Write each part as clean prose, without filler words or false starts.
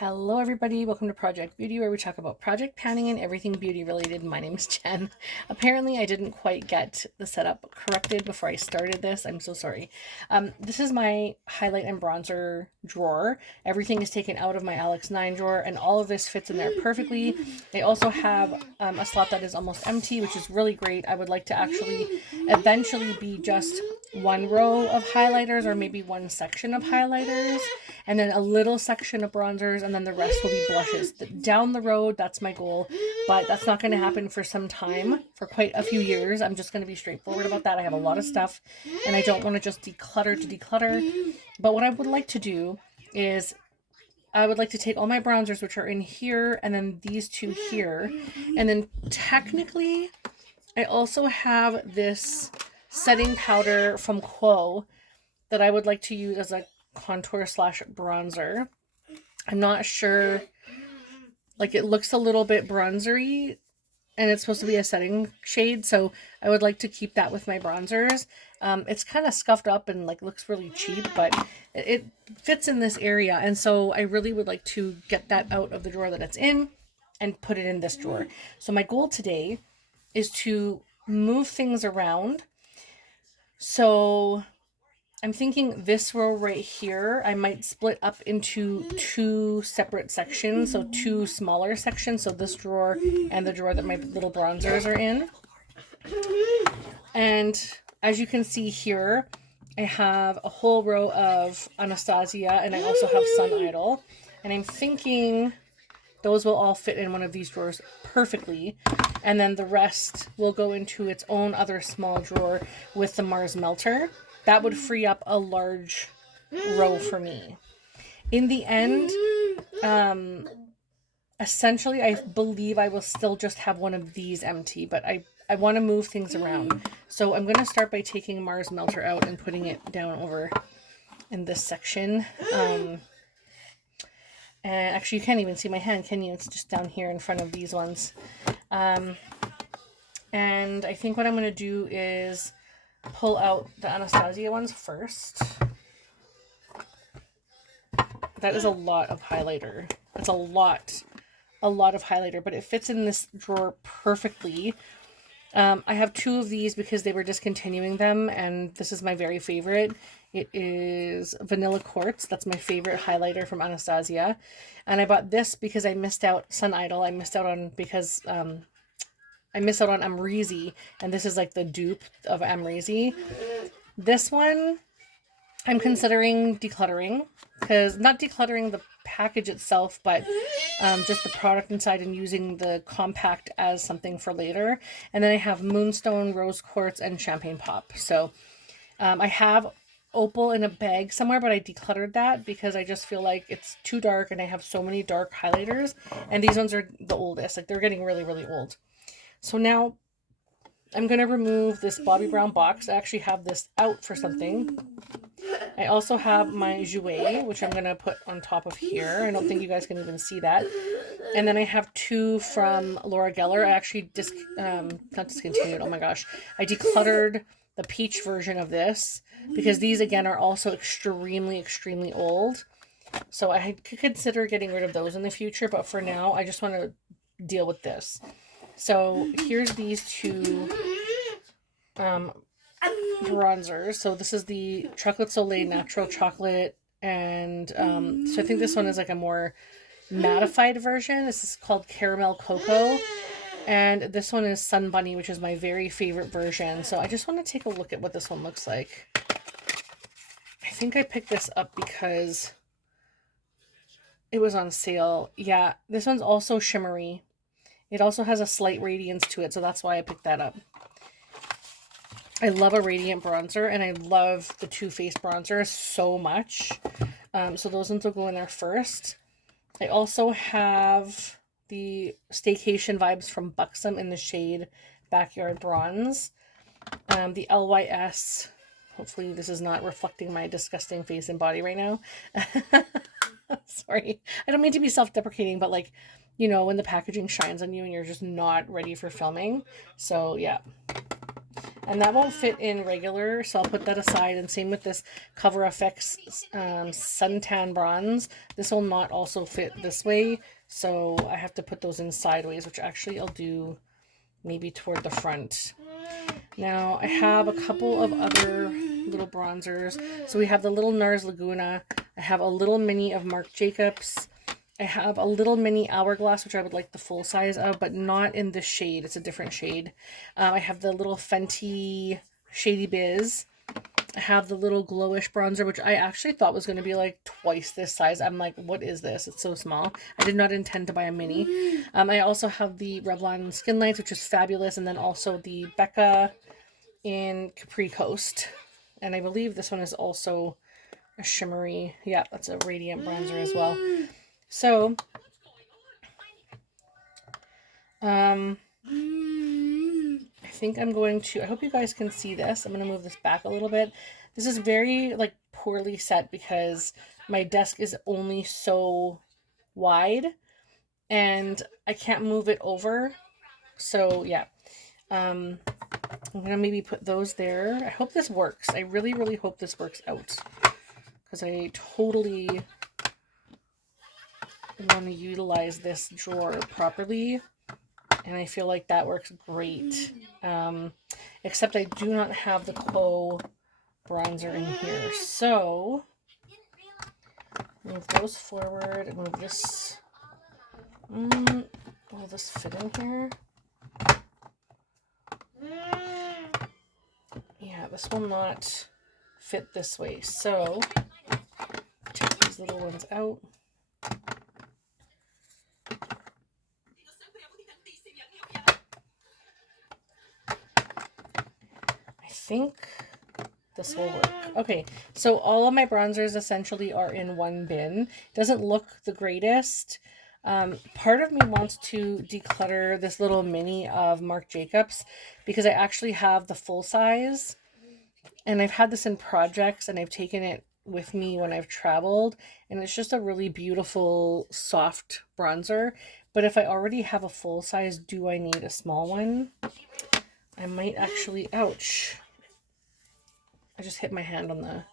Hello everybody, welcome to Project Beauty, where we talk about project planning and everything beauty related. My name is Jen. Apparently I didn't quite get the setup corrected before I started this. I'm so sorry. This is my highlight and bronzer drawer. Everything is taken out of my Alex 9 drawer and all of this fits in there perfectly. I also have a slot that is almost empty, which is really great. I would like to actually eventually be just one row of highlighters or maybe one section of highlighters and then a little section of bronzers and then the rest will be blushes. Down the road, that's my goal, but that's not going to happen for some time, for quite a few years. I'm just going to be straightforward about that. I have a lot of stuff and I don't want to just declutter to declutter. But what I would like to do is I would like to take all my bronzers, which are in here, and then these two here. And then technically, I also have this setting powder from Quo that I would like to use as a contour slash bronzer. I'm not sure, like it looks a little bit bronzery and it's supposed to be a setting shade, so I would like to keep that with my bronzers. It's kind of scuffed up and like looks really cheap, but it fits in this area, and so I really would like to get that out of the drawer that it's in and put it in this drawer. So my goal today is to move things around. So I'm thinking this row right here, I might split up into two separate sections, so two smaller sections, so this drawer and the drawer that my little bronzers are in. And as you can see here, I have a whole row of Anastasia, and I also have Sun Idol, and I'm thinking those will all fit in one of these drawers perfectly, and then the rest will go into its own other small drawer with the Mars Melter. That would free up a large row for me. In the end, essentially, I believe I will still just have one of these empty, but I want to move things around. So I'm going to start by taking Mars Melter out and putting it down over in this section. And actually, you can't even see my hand, can you? It's just down here in front of these ones. And I think what I'm going to do is pull out the Anastasia ones first. That is a lot of highlighter. That's a lot of highlighter, but it fits in this drawer perfectly. I have two of these because they were discontinuing them, and this is my very favorite. It is Vanilla Quartz. That's my favorite highlighter from Anastasia. And I bought this because I missed out Sun Idol. I missed out on because I missed out on Amrezy, and this is like the dupe of Amrezy. This one I'm considering decluttering, because not decluttering the package itself, but just the product inside and using the compact as something for later. And then I have Moonstone, Rose Quartz, and Champagne Pop. So I have Opal in a bag somewhere, but I decluttered that because I just feel like it's too dark and I have so many dark highlighters, and these ones are the oldest. Like, they're getting really, really old. So now I'm going to remove this Bobbi Brown box. I actually have this out for something. I also have my Jouer, which I'm going to put on top of here. I don't think you guys can even see that. And then I have two from Laura Geller. I actually not discontinued. Oh my gosh. I decluttered the peach version of this because these again are also extremely, extremely old. So I could consider getting rid of those in the future, but for now I just want to deal with this. So here's these two bronzers. So this is the Chocolate Soleil Natural Chocolate, and so I think this one is like a more mattified version. This is called Caramel Cocoa, and this one is Sun Bunny, which is my very favorite version. So I just want to take a look at what this one looks like. I think I picked this up because it was on sale. Yeah, this one's also shimmery. It also has a slight radiance to it, so that's why I picked that up. I love a radiant bronzer, and I love the Too Faced bronzer so much. So those ones will go in there first. I also have the Staycation Vibes from Buxom in the shade Backyard Bronze. The LYS, hopefully this is not reflecting my disgusting face and body right now. Sorry, I don't mean to be self-deprecating, but like, you know, when the packaging shines on you and you're just not ready for filming. So yeah. And that won't fit in regular, so I'll put that aside. And same with this Cover FX Suntan Bronze. This will not also fit this way, so I have to put those in sideways, which actually I'll do maybe toward the front. Now I have a couple of other little bronzers. So we have the little NARS Laguna. I have a little mini of Marc Jacobs. I have a little mini Hourglass, which I would like the full size of, but not in this shade. It's a different shade. I have the little Fenty Shady Biz. I have the little glowish bronzer, which I actually thought was going to be like twice this size. I'm like, what is this? It's so small. I did not intend to buy a mini. I also have the Revlon Skin Lights, which is fabulous. And then also the Becca in Capri Coast. And I believe this one is also a shimmery. Yeah, that's a radiant bronzer as well. So, I think I'm going to, I hope you guys can see this. I'm going to move this back a little bit. This is very like poorly set because my desk is only so wide and I can't move it over. So yeah, I'm going to maybe put those there. I hope this works. I really, really hope this works out because I totally want to utilize this drawer properly. And I feel like that works great. Except I do not have the Quo bronzer in here. So, move those forward. Move this. Will this fit in here? Yeah, this will not fit this way. So, take these little ones out. I think this will work. Okay, so all of my bronzers essentially are in one bin. Doesn't look the greatest. Part of me wants to declutter this little mini of Marc Jacobs because I actually have the full size and I've had this in projects and I've taken it with me when I've traveled, and it's just a really beautiful soft bronzer. But if I already have a full size, do I need a small one? I might actually, ouch. I just hit my hand on the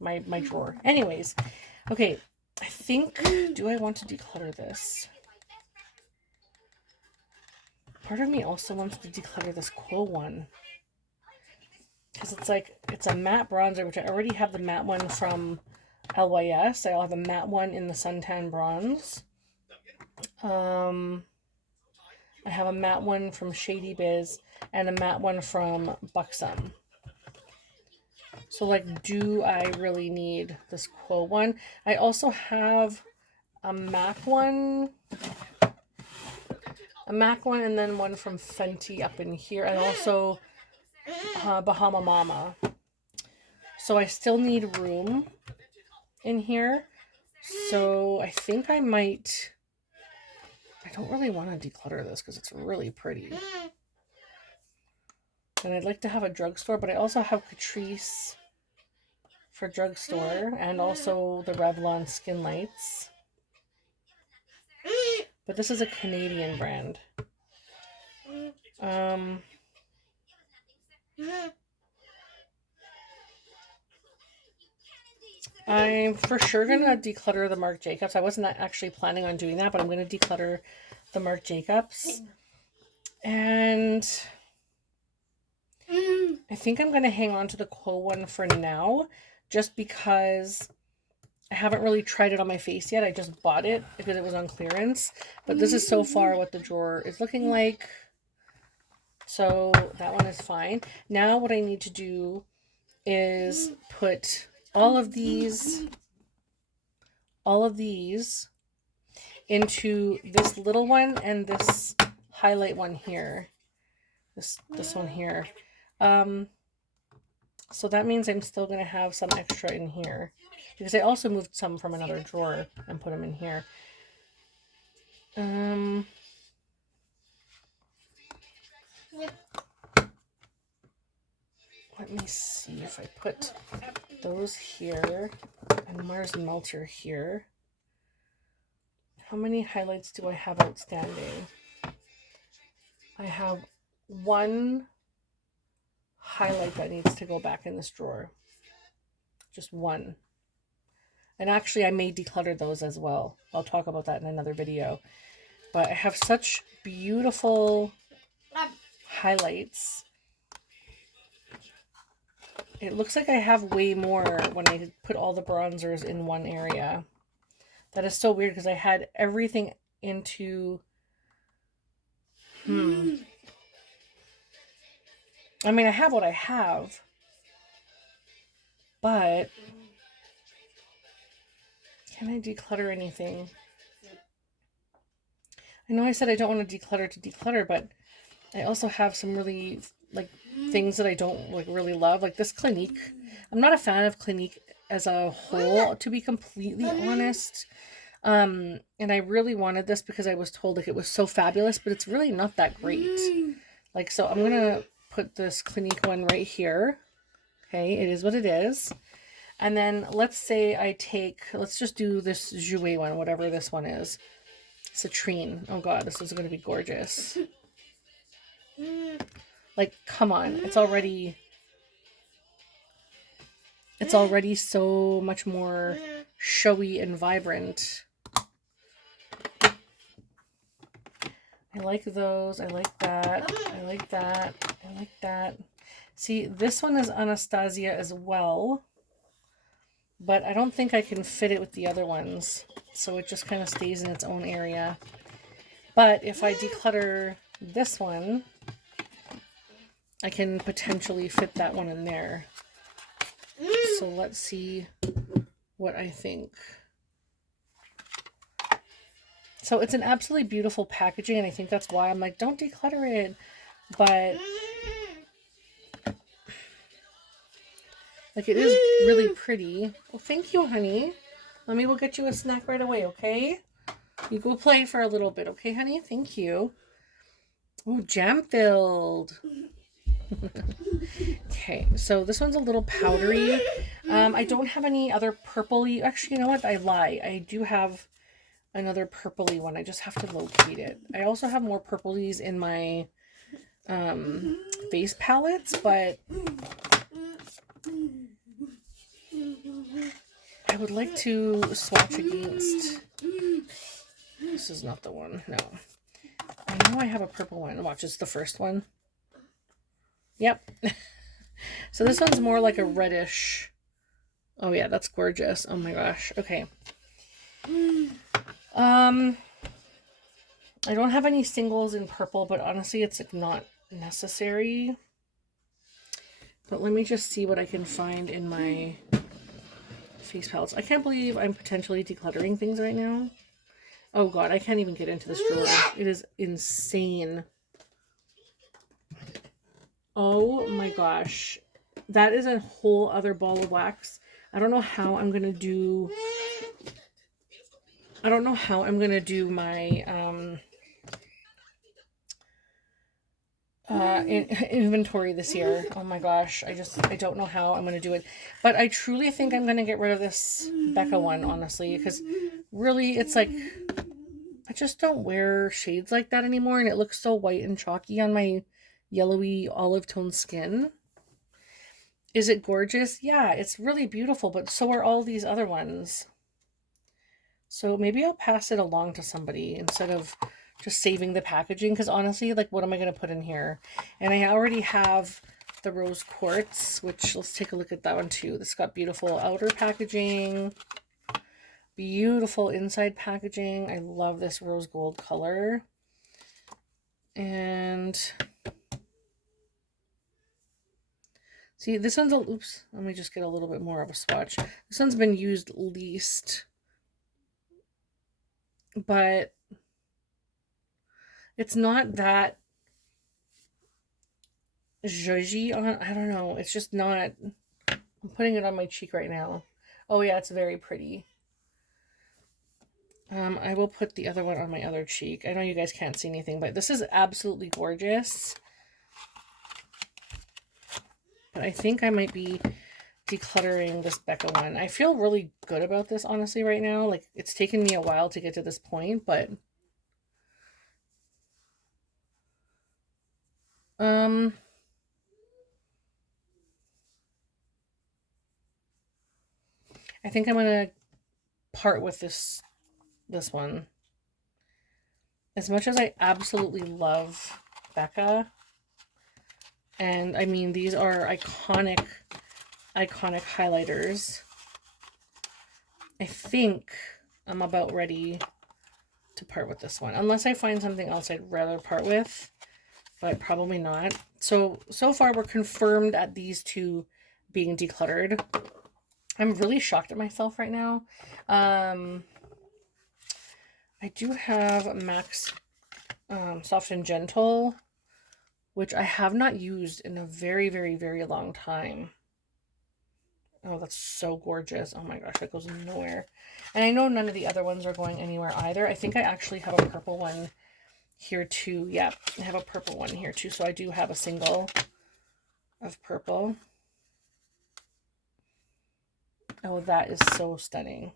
my drawer. Anyways, okay, I think, do I want to declutter this? Part of me also wants to declutter this Quo one. Because it's like, it's a matte bronzer, which I already have the matte one from LYS. I'll have a matte one in the Suntan Bronze. I have a matte one from Shady Biz and a matte one from Buxom. So, like, do I really need this Quo one? I also have a MAC one, and then one from Fenty up in here, and also Bahama Mama. So I still need room in here. So I think I might, I don't really want to declutter this because it's really pretty. And I'd like to have a drugstore, but I also have Catrice for drugstore and also the Revlon Skin Lights. But this is a Canadian brand. I'm for sure going to declutter the Marc Jacobs. I wasn't actually planning on doing that, but I'm going to declutter the Marc Jacobs. And I think I'm going to hang on to the Quo one for now, just because I haven't really tried it on my face yet. I just bought it because it was on clearance. But this is so far what the drawer is looking like. So that one is fine. Now what I need to do is put all of these into this little one and this highlight one here. This one here. So that means I'm still going to have some extra in here because I also moved some from another drawer and put them in here. Let me see if I put those here and Mars Melter here. How many highlights do I have outstanding? I have one highlight that needs to go back in this drawer. Just one. And actually, I may declutter those as well. I'll talk about that in another video. But I have such beautiful highlights. It looks like I have way more when I put all the bronzers in one area. That is so weird because I had everything into... I mean, I have what I have. But... can I declutter anything? I know I said I don't want to declutter, but I also have some really, like, things that I don't, like, really love. Like this Clinique. I'm not a fan of Clinique as a whole, to be completely honest. And I really wanted this because I was told, like, it was so fabulous, but it's really not that great. Like, so I'm going to put this Clinique one right here. Okay, it is what it is. And then let's say I take, let's just do this Jouet one, whatever this one is. Citrine. Oh God, this is going to be gorgeous. Like, come on. It's already so much more showy and vibrant. I like those. I like that. I like that. I like that. See, this one is Anastasia as well. But I don't think I can fit it with the other ones. So it just kind of stays in its own area. But if I declutter this one, I can potentially fit that one in there. So let's see what I think. So it's an absolutely beautiful packaging, and I think that's why I'm like, don't declutter it. But like, it is really pretty. Well, thank you, honey. Mommy will get you a snack right away, okay? You go play for a little bit, okay, honey? Thank you. Oh, jam filled. Okay, so this one's a little powdery. I don't have any other purpley. Actually, you know what? I lie. I do have another purpley one. I just have to locate it. I also have more purplies in my face palettes, but I would like to swatch against... This is not the one. No. I know I have a purple one. Watch, it's the first one. Yep. So this one's more like a reddish. Oh yeah, that's gorgeous. Oh my gosh. Okay. I don't have any singles in purple, but honestly, it's like not necessary. But let me just see what I can find in my face palettes. I can't believe I'm potentially decluttering things right now. Oh God, I can't even get into this drawer. It is insane. Oh my gosh. That is a whole other ball of wax. I don't know how I'm going to do... I don't know how I'm going to do my inventory this year. Oh my gosh. I don't know how I'm going to do it. But I truly think I'm going to get rid of this Becca one, honestly. Because really, it's like... I just don't wear shades like that anymore. And it looks so white and chalky on my yellowy olive tone skin. Is it gorgeous? Yeah, it's really beautiful, but so are all these other ones. So maybe I'll pass it along to somebody instead of just saving the packaging, because honestly, like, what am I going to put in here? And I already have the rose quartz, which, let's take a look at that one too. This got beautiful outer packaging, beautiful inside packaging. I love this rose gold color. And see, this one's oops, let me just get a little bit more of a swatch. This one's been used least, but it's not that zhuzhy on, I don't know. It's just not, I'm putting it on my cheek right now. Oh yeah, it's very pretty. I will put the other one on my other cheek. I know you guys can't see anything, but this is absolutely gorgeous. But I think I might be decluttering this Becca one. I feel really good about this, honestly, right now. Like, it's taken me a while to get to this point, but... I think I'm gonna part with this one. As much as I absolutely love Becca, and I mean these are iconic highlighters, I think I'm about ready to part with this one. Unless I find something else I'd rather part with, but probably not. So far we're confirmed at these two being decluttered. I'm really shocked at myself right now. I do have Max Soft and Gentle, which I have not used in a very, very, very long time. Oh, that's so gorgeous. Oh my gosh, that goes nowhere. And I know none of the other ones are going anywhere either. I think I actually have a purple one here too. Yeah, I have a purple one here too. So I do have a single of purple. Oh, that is so stunning.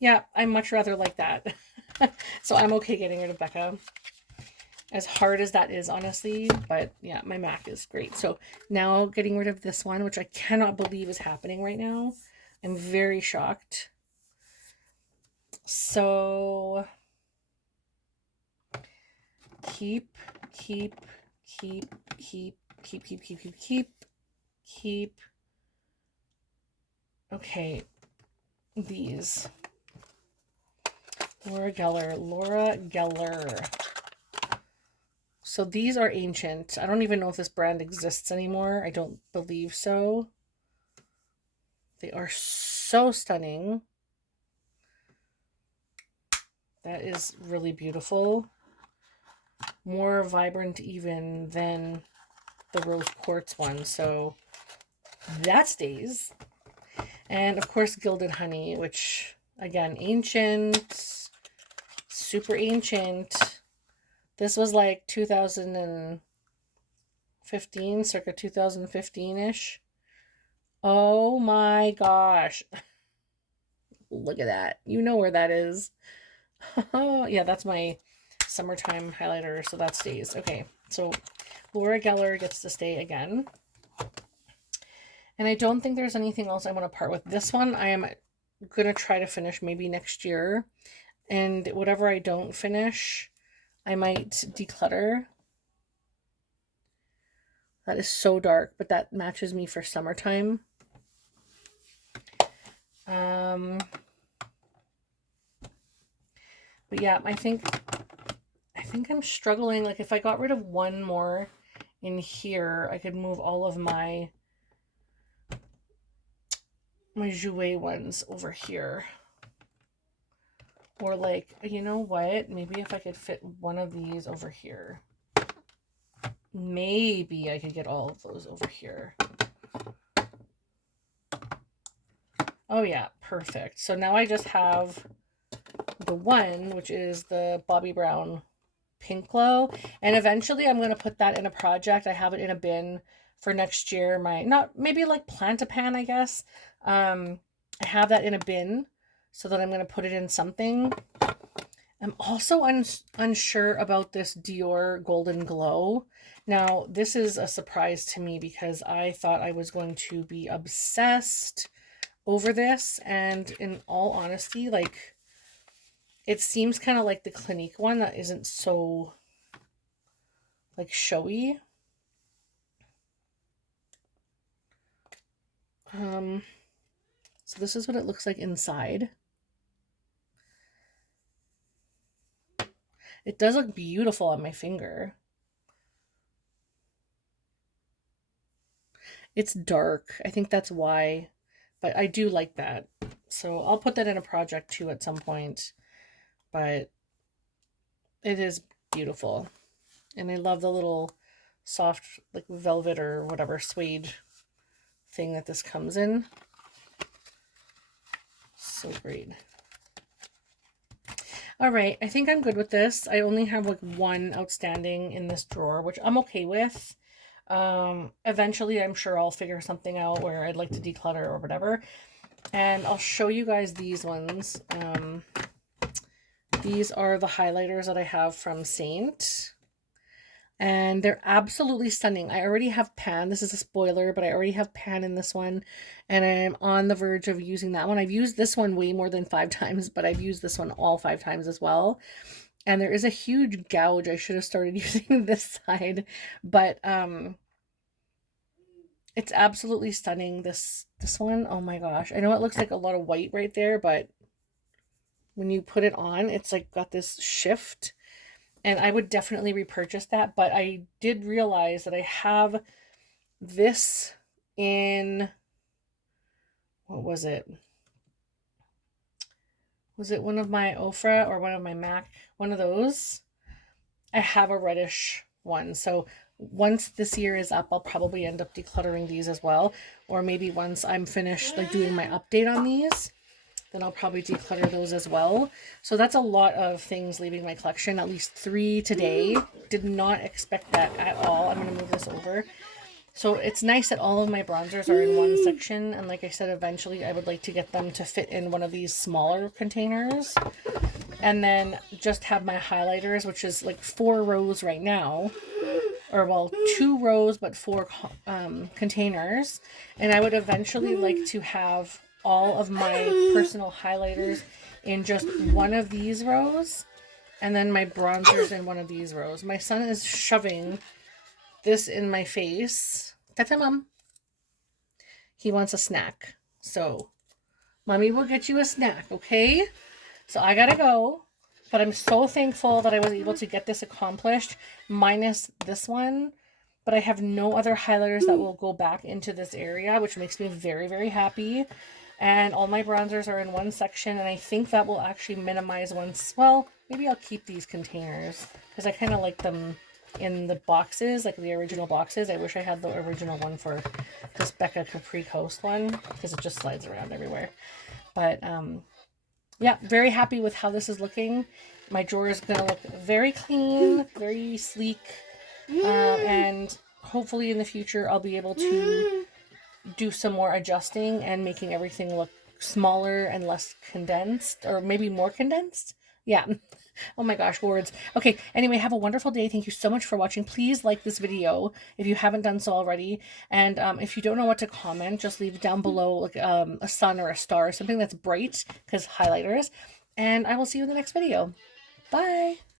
Yeah, I much rather like that. So I'm okay getting rid of Becca. As hard as that is, honestly, but yeah, my MAC is great. So now getting rid of this one, which I cannot believe is happening right now. I'm very shocked. So keep. Okay, these. Laura Geller. So these are ancient. I don't even know if this brand exists anymore. I don't believe so. They are so stunning. That is really beautiful. More vibrant even than the rose quartz one. So that stays. And of course, Gilded Honey, which again, ancient, super ancient. This was like 2015, circa 2015-ish. Oh my gosh. Look at that. You know where that is. Yeah, that's my summertime highlighter, so that stays. Okay, so Laura Geller gets to stay again. And I don't think there's anything else I want to part with. This one I am going to try to finish maybe next year. And whatever I don't finish, I might declutter. That is so dark, but that matches me for summertime. But yeah, I think I'm struggling. Like if I got rid of one more in here, I could move all of my Jouet ones over here. Or like, you know what? Maybe if I could fit one of these over here. Maybe I could get all of those over here. Oh yeah, perfect. So now I just have the one, which is the Bobbi Brown Pink Glow. And eventually I'm going to put that in a project. I have it in a bin for next year. Maybe like Plant-A-Pan, I guess. I have that in a bin so that I'm going to put it in something. I'm also unsure about this Dior Golden Glow. Now, this is a surprise to me because I thought I was going to be obsessed over this. And in all honesty, like, it seems kind of like the Clinique one that isn't so, like, showy. So this is what it looks like inside. It does look beautiful on my finger. It's dark. I think that's why, but I do like that. So I'll put that in a project too at some point, but it is beautiful. And I love the little soft, like velvet or whatever suede thing that this comes in. So great. All right, I think I'm good with this. I only have like one outstanding in this drawer, which I'm okay with. Eventually, I'm sure I'll figure something out where I'd like to declutter or whatever. And I'll show you guys these ones. These are the highlighters that I have from Saint. and they're absolutely stunning. I already have pan. This is a spoiler, but I already have pan in this one, and I'm on the verge of using that one. I've used this one way more than 5 times, but I've used this one all 5 times as well. And there is a huge gouge. I should have started using this side, but it's absolutely stunning. This one, oh my gosh. I know it looks like a lot of white right there, but when you put it on, it's like got this shift, and I would definitely repurchase that. But I did realize that I have this in, what was it? Was it one of my Ofra or one of my MAC? One of those. I have a reddish one. So once this year is up, I'll probably end up decluttering these as well. Or maybe once I'm finished like doing my update on these, then I'll probably declutter those as well. So that's a lot of things leaving my collection, at least 3 today. Did not expect that at all. I'm going to move this over. So it's nice that all of my bronzers are in one section. And like I said, eventually I would like to get them to fit in one of these smaller containers. And then just have my highlighters, which is like 4 rows right now. Or well, 2 rows, but 4 containers. And I would eventually like to have all of my personal highlighters in just one of these rows. And then my bronzers in one of these rows. My son is shoving this in my face. That's my mom. He wants a snack. So, mommy will get you a snack, okay? So I gotta go. But I'm so thankful that I was able to get this accomplished, minus this one. But I have no other highlighters that will go back into this area, which makes me very, very happy. And all my bronzers are in one section, and I think that will actually minimize once, well, maybe I'll keep these containers, because I kind of like them in the boxes, like the original boxes. I wish I had the original one for this Becca Capri Coast one, because it just slides around everywhere. But, yeah, very happy with how this is looking. My drawer is going to look very clean, very sleek, and hopefully in the future I'll be able to do some more adjusting and making everything look smaller and less condensed, or maybe more condensed. Yeah. Oh my gosh, words. Okay, anyway, have a wonderful day. Thank you so much for watching. Please like this video if you haven't done so already. And if you don't know what to comment, just leave down below like a sun or a star, something that's bright, because highlighters. And I will see you in the next video. Bye.